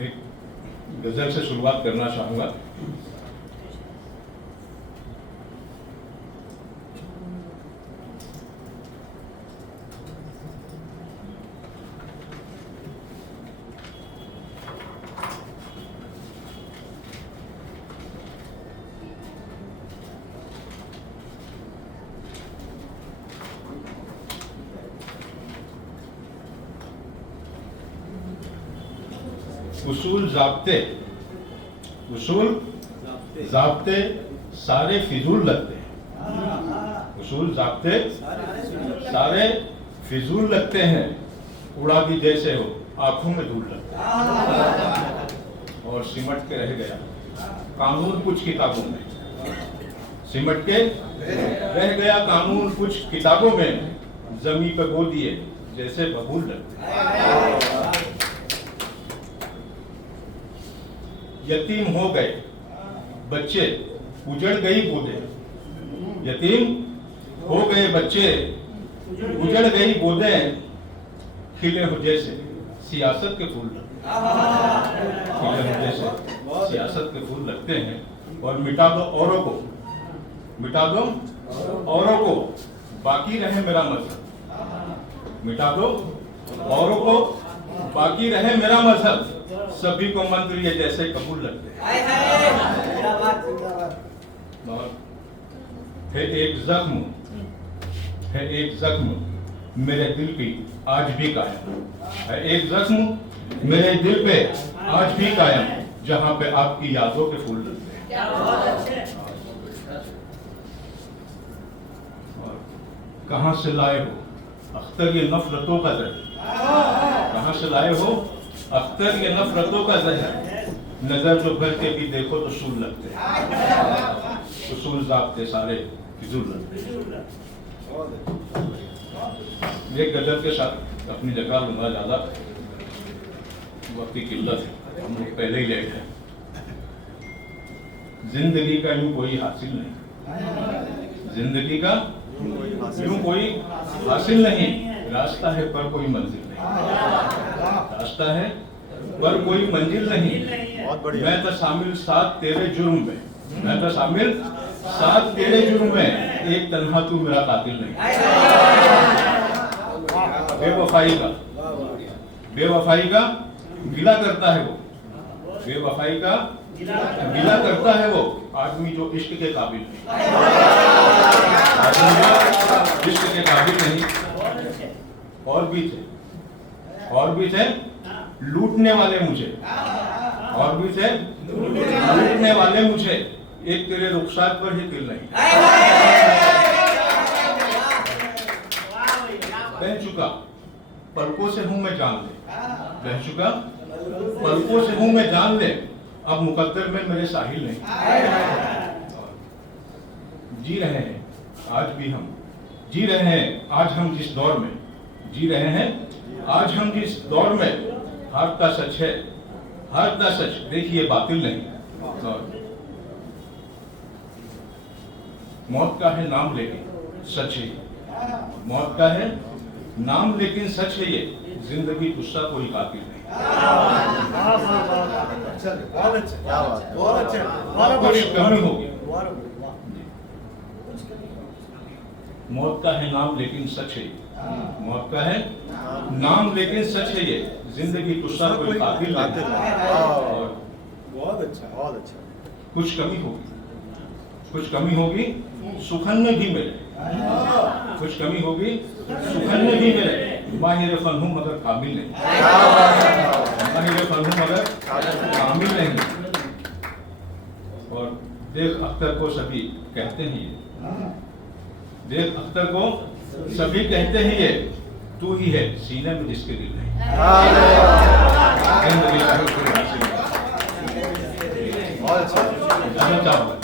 एक गजल से शुरुआत करना चाहूंगा। उसूल ज़ाब्ते सारे फिजूल लगते हैं। उसूल ज़ाब्ते सारे फिजूल लगते हैं। उड़ा भी जैसे हो आंखों में धूल लगते हैं। और सिमट के रह गया कानून कुछ किताबों में। सिमट के रह गया कानून कुछ किताबों में। जमी पे बो दिए जैसे बबूल लगते हैं। यतीम हो गए बच्चे उजड़ गई बूंदें। यतीम हो गए बच्चे उजड़ गई बूंदें। खिले हो जैसे सियासत के फूल लगते हैं। खिले हो जैसे सियासत के फूल लगते हैं। और मिटा दो औरों को, मिटा दो औरों को, बाकी रहे मेरा मजहब। मिटा दो औरों को, बाकी रहे मेरा मजहब। सभी को मंत्र ये जैसे कबूल लगते हैं। है एक जख्म मेरे दिल की आज भी कायम। है एक जख्म मेरे दिल पे आज भी कायम। जहां पे आपकी यादों के फूल लगते हैं। कहां से लाए हो अख्तर ये नफरतों का जहर। कहां से लाए हो अख्तर ये नफरतों का जहर। नजर जो भर के भी देखो तो सूल लगते हैं। उसूल ज़ाब्ते सारे फिजूल लगते हैं। ये गजल के साथ अपनी जगह लूंगा। ज्यादा वक्त की किल्लत है, हम लोग पहले ही लेट हैं। जिंदगी का यूं कोई हासिल नहीं। जिंदगी का यूं कोई हासिल नहीं। रास्ता है पर कोई मंजिल नहीं। रास्ता है पर कोई मंजिल नहीं। मैं तो शामिल साथ तेरे जुर्म में। मैं तो शामिल साथ तेरे जुर्म में। एक तन्हा तू मेरा कातिल नहीं। बेवफाई का गिला करता है वो। बेवफाई का गिला करता है वो आदमी जो इश्क के काबिल नहीं। आदमी जो इश्क के काबिल नहीं। और भी थे लूटने वाले मुझे। और भी थे लूटने वाले मुझे। एक तेरे रुखसात पर ही दिल नहीं। बह चुका पलकों से हूं मैं जान ले। बह चुका पलकों से हूं मैं जान ले। अब मुकद्दर में मेरे साहिल नहीं। जी रहे हैं आज भी हम। जी रहे हैं आज हम जिस दौर में। जी रहे हैं आज हम जिस दौर में। हारता सच है, हारता सच देखिए बातिल नहीं। और मौत का है नाम लेकिन सच है। मौत का है नाम लेकिन सच है ये। जिंदगी गुस्सा कोई कातिल नहीं। कुछ कमी होगी। मौत का है नाम लेकिन सच है। मौत का है नाम लेकिन सच है ये। जिंदगी गुस्सा कोई कातिल नहीं। बहुत अच्छा। कुछ कमी होगी सुखन में भी मिले। कुछ कमी होगी सुखन में भी मिले। माहिर फन हूं मगर कामिल नहीं। माहिर फन हूं मगर कामिल नहीं। और देख अख्तर को सभी कहते हैं ये। देख अख्तर को सभी कहते हैं ये। तू ही है सीने में जिसके दिल नहीं। बहुत अच्छा।